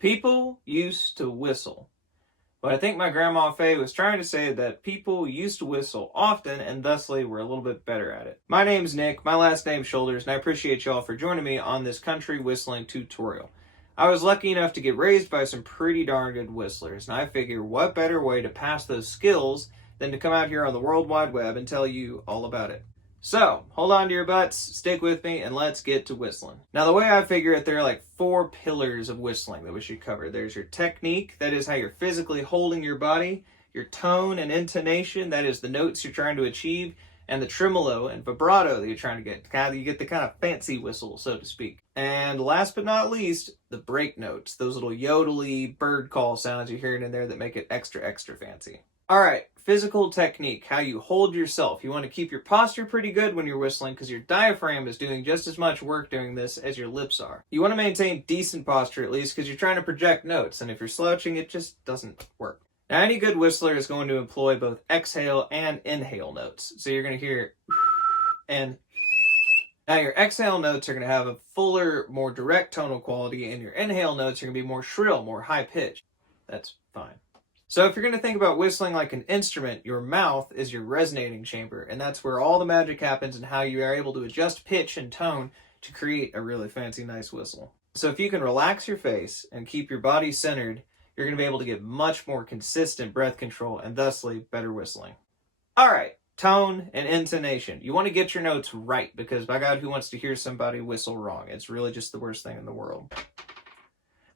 People used to whistle. But I think my grandma Faye was trying to say that people used to whistle often and thusly were a little bit better at it. My name's Nick, my last name's Shoulders, and I appreciate y'all for joining me on this country whistling tutorial. I was lucky enough to get raised by some pretty darn good whistlers, and I figure what better way to pass those skills than to come out here on the World Wide Web and tell you all about it. So, hold on to your butts, stick with me, and let's get to whistling. Now, the way I figure it, there are like 4 pillars of whistling that we should cover. There's your technique, that is how you're physically holding your body, your tone and intonation, that is the notes you're trying to achieve, and the tremolo and vibrato that you're trying to get. You get the kind of fancy whistle, so to speak. And last but not least, the break notes, those little yodely bird call sounds you're hearing in there that make it extra, extra fancy. All right, physical technique, how you hold yourself. You want to keep your posture pretty good when you're whistling because your diaphragm is doing just as much work doing this as your lips are. You want to maintain decent posture at least because you're trying to project notes, and if you're slouching, it just doesn't work. Now, any good whistler is going to employ both exhale and inhale notes. So you're going to hear and now your exhale notes are going to have a fuller, more direct tonal quality, and your inhale notes are going to be more shrill, more high pitched. That's fine. So if you're going to think about whistling like an instrument, your mouth is your resonating chamber, and that's where all the magic happens and how you are able to adjust pitch and tone to create a really fancy, nice whistle. So if you can relax your face and keep your body centered, you're going to be able to get much more consistent breath control and thusly better whistling. All right, tone and intonation. You want to get your notes right because, by God, who wants to hear somebody whistle wrong? It's really just the worst thing in the world.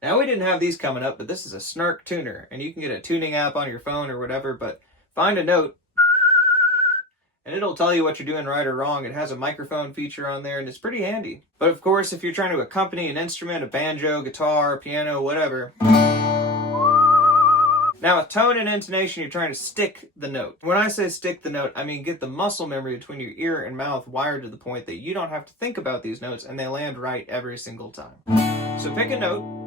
Now, we didn't have these coming up, but this is a snark tuner, and you can get a tuning app on your phone or whatever, but find a note, and it'll tell you what you're doing right or wrong. It has a microphone feature on there, and it's pretty handy. But of course, if you're trying to accompany an instrument, a banjo, guitar, piano, whatever. Now, with tone and intonation, you're trying to stick the note. When I say stick the note, I mean get the muscle memory between your ear and mouth wired to the point that you don't have to think about these notes, and they land right every single time. So pick a note,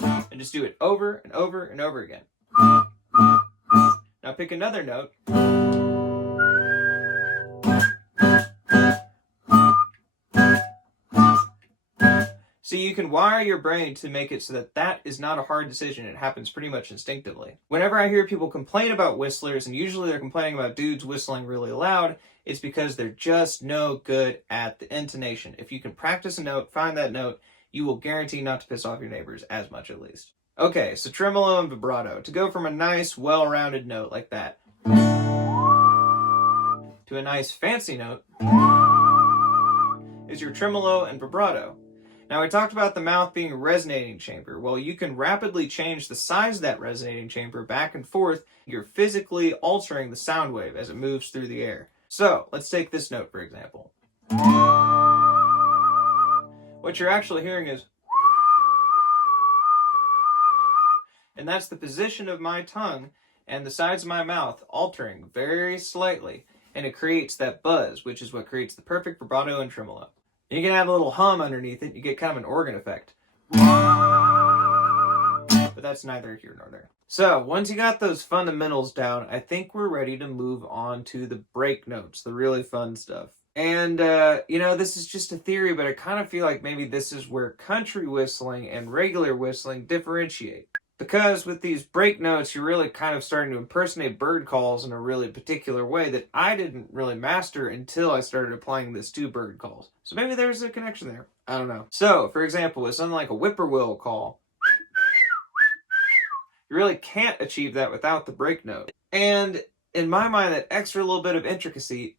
and just do it over and over and over again. Now pick another note. So you can wire your brain to make it so that that is not a hard decision. It happens pretty much instinctively. Whenever I hear people complain about whistlers, and usually they're complaining about dudes whistling really loud, it's because they're just no good at the intonation. If you can practice a note, find that note, you will guarantee not to piss off your neighbors, as much at least. Okay, so tremolo and vibrato. To go from a nice, well-rounded note like that to a nice, fancy note is your tremolo and vibrato. Now, we talked about the mouth being a resonating chamber. Well, you can rapidly change the size of that resonating chamber back and forth. You're physically altering the sound wave as it moves through the air. So, let's take this note, for example. What you're actually hearing is, and that's the position of my tongue and the sides of my mouth altering very slightly, and it creates that buzz, which is what creates the perfect vibrato and tremolo. And you can have a little hum underneath it, you get kind of an organ effect. But that's neither here nor there. So, once you got those fundamentals down, I think we're ready to move on to the break notes, the really fun stuff. And, this is just a theory, but I kind of feel like maybe this is where country whistling and regular whistling differentiate. Because with these break notes, you're really kind of starting to impersonate bird calls in a really particular way that I didn't really master until I started applying this to bird calls. So maybe there's a connection there. I don't know. So, for example, with something like a whippoorwill call, you really can't achieve that without the break note. And in my mind, that extra little bit of intricacy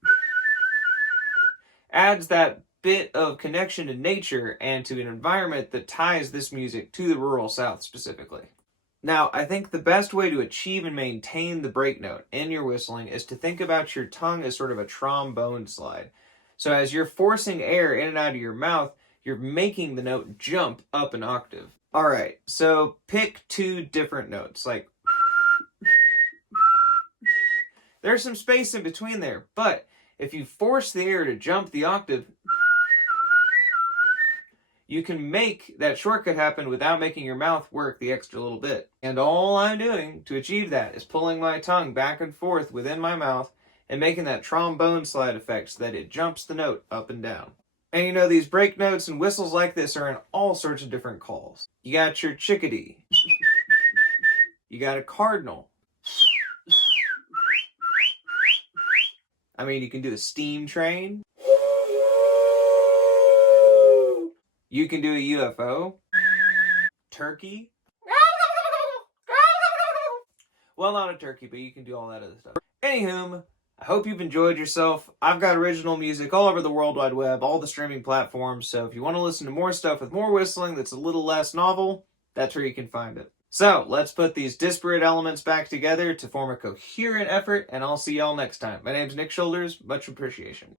adds that bit of connection to nature and to an environment that ties this music to the rural South specifically. Now, I think the best way to achieve and maintain the break note in your whistling is to think about your tongue as sort of a trombone slide. So as you're forcing air in and out of your mouth, you're making the note jump up an octave. All right, so pick 2 different notes, like there's some space in between there, but if you force the air to jump the octave, you can make that shortcut happen without making your mouth work the extra little bit. And all I'm doing to achieve that is pulling my tongue back and forth within my mouth and making that trombone slide effect so that it jumps the note up and down. And you know, these break notes and whistles like this are in all sorts of different calls. You got your chickadee. You got a cardinal. I mean, you can do a steam train. You can do a UFO. Turkey. Well, not a turkey, but you can do all that other stuff. Anywho, I hope you've enjoyed yourself. I've got original music all over the World Wide Web, all the streaming platforms, so if you want to listen to more stuff with more whistling that's a little less novel, that's where you can find it. So, let's put these disparate elements back together to form a coherent effort, and I'll see y'all next time. My name's Nick Shoulders. Much appreciation.